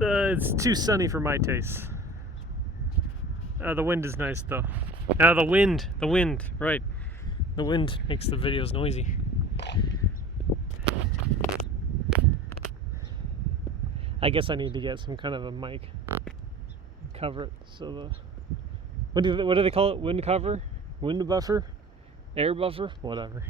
It's too sunny for my taste. The wind is nice though. The wind, right. The wind makes the videos noisy. I guess I need to get some kind of a mic cover it so what do they call it? Wind cover? Wind buffer? Air buffer? Whatever.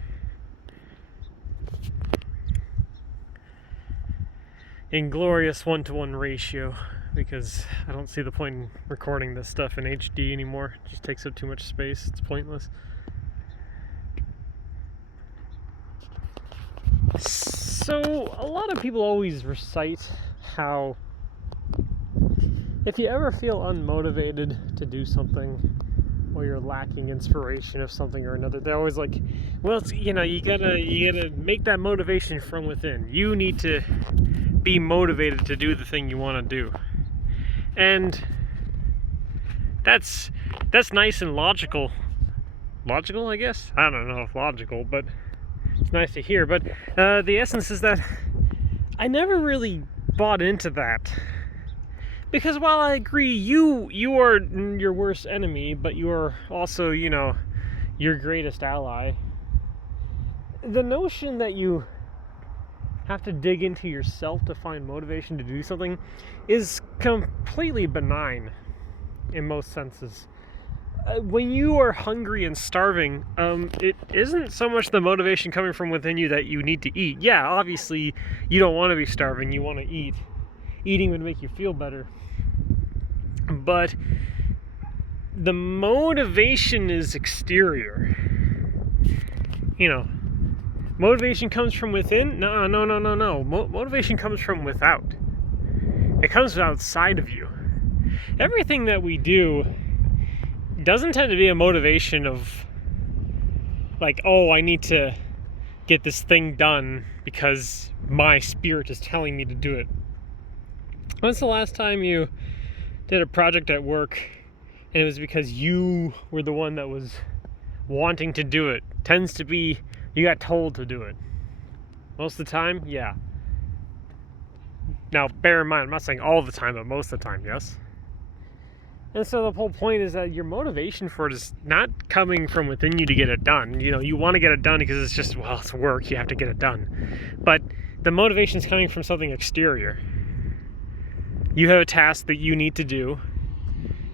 Inglorious 1-to-1 ratio, because I don't see the point in recording this stuff in HD anymore. It just takes up too much space. It's pointless. So a lot of people always recite how if you ever feel unmotivated to do something, or you're lacking inspiration of something or another, they're always like, well, you gotta make that motivation from within. You need to be motivated to do the thing you want to do. And that's nice and logical, I guess. I don't know if logical, but it's nice to hear. But the essence is that I never really bought into that, because while I agree you are your worst enemy, but you are also, your greatest ally, the notion that you have to dig into yourself to find motivation to do something is completely benign in most senses. When you are hungry and starving, it isn't so much the motivation coming from within you that you need to eat. Yeah, obviously you don't want to be starving, you want to eat. Eating would make you feel better. But the motivation is exterior. Motivation comes from within? No. Motivation comes from without. It comes outside of you. Everything that we do doesn't tend to be a motivation of like, oh, I need to get this thing done because my spirit is telling me to do it. When's the last time you did a project at work and it was because you were the one that was wanting to do it? Tends to be you got told to do it. Most of the time, yeah. Now, bear in mind, I'm not saying all the time, but most of the time, yes. And so the whole point is that your motivation for it is not coming from within you to get it done. You want to get it done because it's just, well, it's work, you have to get it done. But the motivation is coming from something exterior. You have a task that you need to do.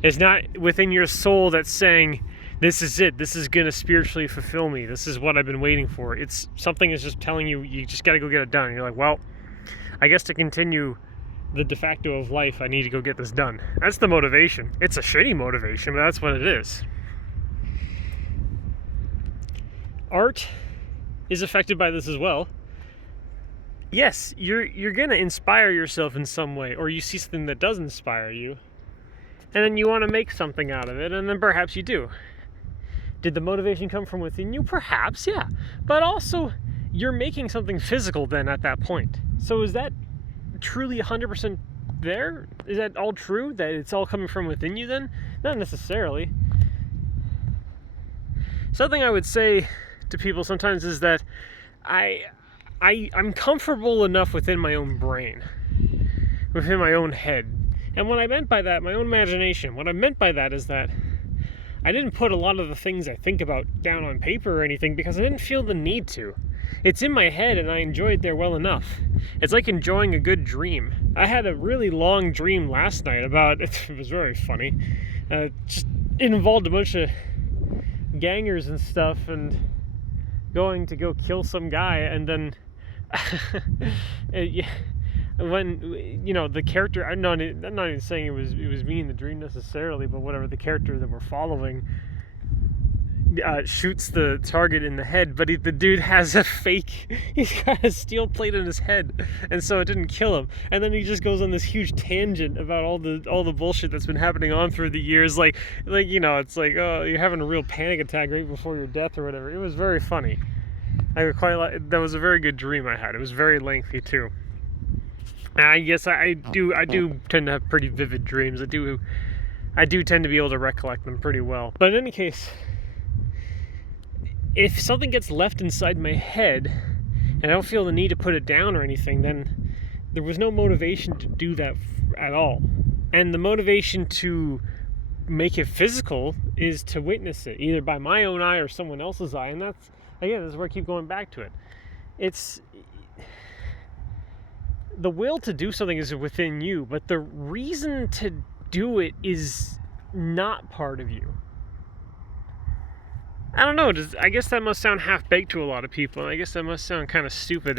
It's not within your soul that's saying, this is it, this is going to spiritually fulfill me, this is what I've been waiting for. It's something is just telling you, you just got to go get it done. And you're like, well, I guess to continue the de facto of life, I need to go get this done. That's the motivation. It's a shitty motivation, but that's what it is. Art is affected by this as well. Yes, you're going to inspire yourself in some way, or you see something that does inspire you, and then you want to make something out of it, and then perhaps you do. Did the motivation come from within you? Perhaps, yeah. But also, you're making something physical then at that point. So is that truly 100% there? Is that all true? That it's all coming from within you then? Not necessarily. Something I would say to people sometimes is that I'm comfortable enough within my own brain, within my own head. And what I meant by that, my own imagination, what I meant by that is that I didn't put a lot of the things I think about down on paper or anything because I didn't feel the need to. It's in my head and I enjoy it there well enough. It's like enjoying a good dream. I had a really long dream last night about, it was very funny, just it involved a bunch of gangers and stuff and going to go kill some guy, and then when the character, I'm not even saying it was me in the dream necessarily, but whatever, the character that we're following shoots the target in the head, but the dude has he's got a steel plate in his head, and so it didn't kill him. And then he just goes on this huge tangent about all the bullshit that's been happening on through the years, like it's like, oh, you're having a real panic attack right before your death or whatever. It was very funny. That was a very good dream I had. It was very lengthy too. And I guess I do tend to have pretty vivid dreams. I do tend to be able to recollect them pretty well. But in any case, if something gets left inside my head and I don't feel the need to put it down or anything, then There was no motivation to do that at all. And the motivation to make it physical is to witness it, either by my own eye or someone else's eye. And that's, again, this is where I keep going back to it. It's the will to do something is within you, but the reason to do it is not part of you. I don't know. I guess that must sound half-baked to a lot of people, and I guess that must sound kind of stupid.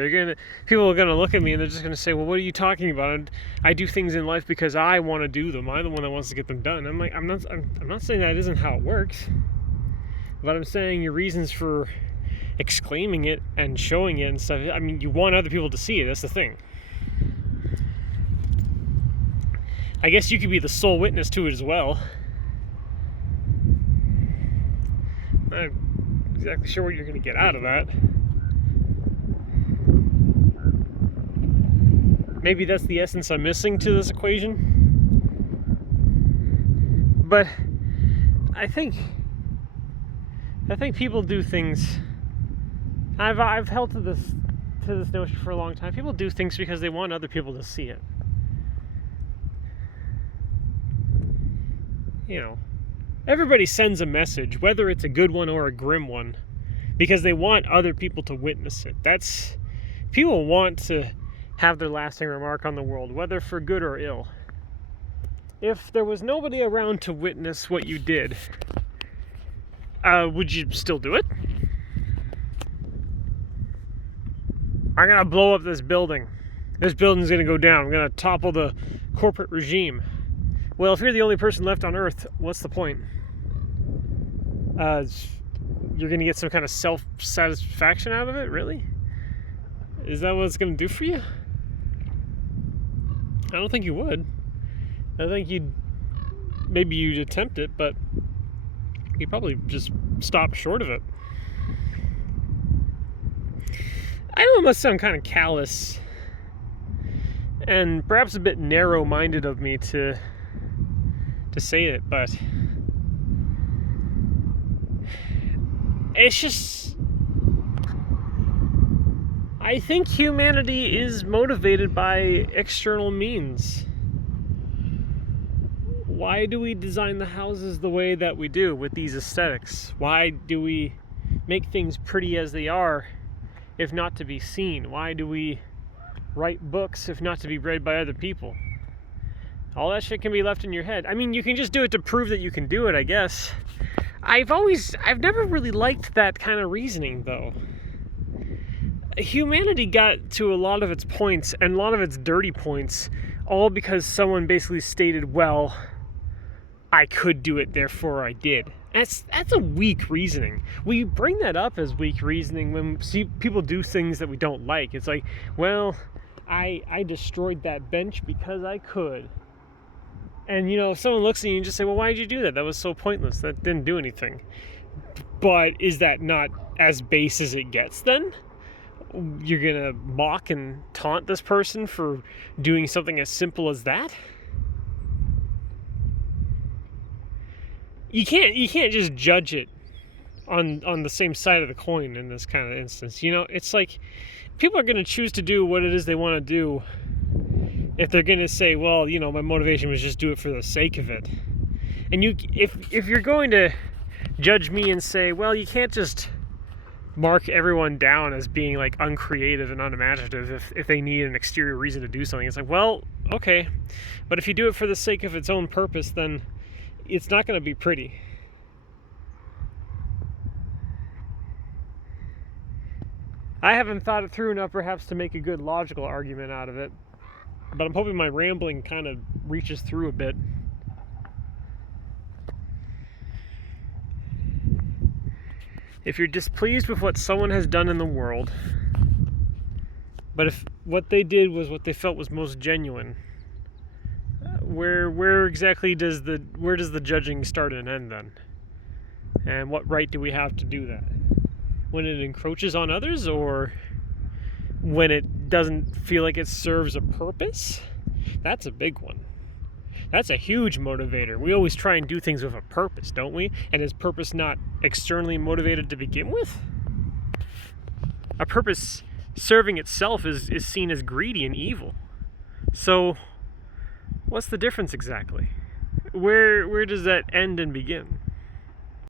People are gonna look at me and they're just gonna say, "Well, what are you talking about? I do things in life because I want to do them. I'm the one that wants to get them done." I'm like, I'm not saying that isn't how it works, but I'm saying your reasons for exclaiming it and showing it and stuff. I mean, you want other people to see it. That's the thing. I guess you could be the sole witness to it as well. I'm not exactly sure what you're going to get out of that. Maybe that's the essence I'm missing to this equation. But I think people do things. I've held to this notion for a long time. People do things because they want other people to see it. You know, everybody sends a message, whether it's a good one or a grim one, because they want other people to witness it. People want to have their lasting remark on the world, whether for good or ill. If there was nobody around to witness what you did, would you still do it? I'm gonna blow up this building. This building's gonna go down. I'm gonna topple the corporate regime. Well, if you're the only person left on Earth, what's the point? You're going to get some kind of self-satisfaction out of it? Really? Is that what it's going to do for you? I don't think you would. I think maybe you'd attempt it, but you'd probably just stop short of it. I know it must sound kind of callous and perhaps a bit narrow-minded of me to say it, but it's just, I think humanity is motivated by external means. Why do we design the houses the way that we do with these aesthetics? Why do we make things pretty as they are if not to be seen? Why do we write books if not to be read by other people? All that shit can be left in your head. I mean, you can just do it to prove that you can do it, I guess. I've never really liked that kind of reasoning, though. Humanity got to a lot of its points, and a lot of its dirty points, all because someone basically stated, well, I could do it, therefore I did. That's a weak reasoning. We bring that up as weak reasoning when people do things that we don't like. It's like, well, I destroyed that bench because I could. And, you know, if someone looks at you and just say, well, why did you do that? That was so pointless. That didn't do anything. But is that not as base as it gets then? You're going to mock and taunt this person for doing something as simple as that? You can't just judge it on the same side of the coin in this kind of instance. You know, it's like people are going to choose to do what it is they want to do if they're going to say, well, you know, my motivation was just do it for the sake of it. And if you're going to judge me and say, well, you can't just mark everyone down as being like uncreative and unimaginative if they need an exterior reason to do something. It's like, well, okay, but if you do it for the sake of its own purpose, then it's not going to be pretty. I haven't thought it through enough perhaps to make a good logical argument out of it, but I'm hoping my rambling kind of reaches through a bit. If you're displeased with what someone has done in the world, but if what they did was what they felt was most genuine, where exactly does the judging start and end then? And what right do we have to do that? When it encroaches on others, or when it doesn't feel like it serves a purpose? That's a big one. That's a huge motivator. We always try and do things with a purpose, don't we? And is purpose not externally motivated to begin with? A purpose serving itself is seen as greedy and evil. So, what's the difference exactly? Where does that end and begin?